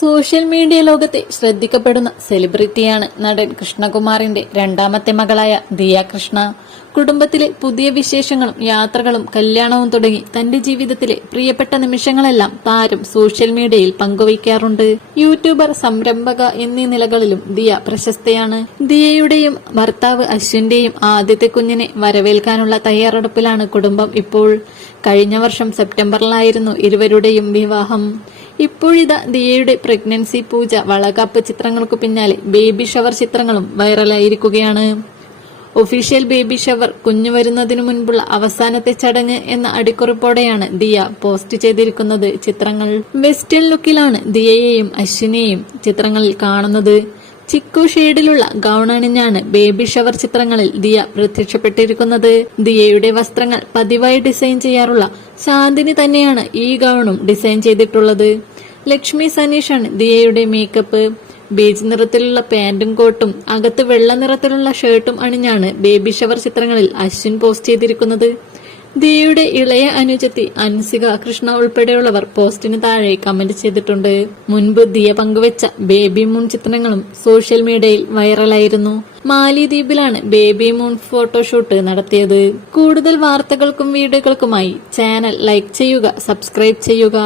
Social media ലോകത്തെ ശ്രദ്ധിക്കപ്പെടുന്ന സെലിബ്രിറ്റിയാണ് നടൻ കൃഷ്ണകുമാറിന്റെ രണ്ടാമത്തെ മകളായ ദിയ കൃഷ്ണ. കുടുംബത്തിലെ പുതിയ വിശേഷങ്ങളും യാത്രകളും കല്യാണവും തുടങ്ങി തന്റെ ജീവിതത്തിലെ പ്രിയപ്പെട്ട നിമിഷങ്ങളെല്ലാം താരം സോഷ്യൽ മീഡിയയിൽ പങ്കുവയ്ക്കാറുണ്ട്. യൂട്യൂബർ സംരംഭക എന്നീ നിലകളിലും ദിയ പ്രശസ്തയാണ്. ദിയയുടെയും ഭർത്താവ് അശ്വിന്റെയും ആദ്യത്തെ കുഞ്ഞിനെ വരവേൽക്കാനുള്ള തയ്യാറെടുപ്പിലാണ് കുടുംബം ഇപ്പോൾ. കഴിഞ്ഞ വർഷം സെപ്റ്റംബറിലായിരുന്നു ഇരുവരുടെയും വിവാഹം. ഇപ്പോഴിതാ ദിയയുടെ പ്രഗ്നൻസി പൂജ വളകാപ്പ് ചിത്രങ്ങൾക്കു പിന്നാലെ ബേബി ഷവർ ചിത്രങ്ങളും വൈറലായിരിക്കുകയാണ്. ഒഫീഷ്യൽ ബേബി ഷവർ കുഞ്ഞു വരുന്നതിനു മുൻപുള്ള അവസാനത്തെ ചടങ്ങ് എന്ന അടിക്കുറിപ്പോടെയാണ് ദിയ പോസ്റ്റ് ചെയ്തിരിക്കുന്നത് ചിത്രങ്ങൾ. വെസ്റ്റേൺ ലുക്കിലാണ് ദിയയെയും അശ്വിനെയും ചിത്രങ്ങളിൽ കാണുന്നത്. ചിക്കു ഷെയ്ഡിലുള്ള ഗൗൺ അണിഞ്ഞാണ് ബേബി ഷവർ ചിത്രങ്ങളിൽ ദിയ പ്രത്യക്ഷപ്പെട്ടിരിക്കുന്നത്. ദിയയുടെ വസ്ത്രങ്ങൾ പതിവായി ഡിസൈൻ ചെയ്യാറുള്ള ശാന്തിനി തന്നെയാണ് ഈ ഗൗണും ഡിസൈൻ ചെയ്തിട്ടുള്ളത്. ലക്ഷ്മി സനീഷാണ് ദിയയുടെ മേക്കപ്പ്. ബീജ് നിറത്തിലുള്ള പാന്റും കോട്ടും അകത്ത് വെള്ള നിറത്തിലുള്ള ഷർട്ടും അണിഞ്ഞാണ് ബേബി ഷവർ ചിത്രങ്ങളിൽ അശ്വിൻ പോസ്റ്റ് ചെയ്തിരിക്കുന്നത്. ദിയയുടെ ഇളയ അനുജത്തി അൻസിക കൃഷ്ണ ഉൾപ്പെടെയുള്ളവർ പോസ്റ്റിന് താഴെ കമന്റ് ചെയ്തിട്ടുണ്ട്. മുൻപ് ദിയ പങ്കുവച്ച ബേബി മൂൺ ചിത്രങ്ങളും സോഷ്യൽ മീഡിയയിൽ വൈറലായിരുന്നു. മാലിദ്വീപിലാണ് ബേബി മൂൺ ഫോട്ടോഷൂട്ട് നടത്തിയത്. കൂടുതൽ വാർത്തകൾക്കും വീഡിയോകൾക്കുമായി ചാനൽ ലൈക്ക് ചെയ്യുക സബ്സ്ക്രൈബ് ചെയ്യുക.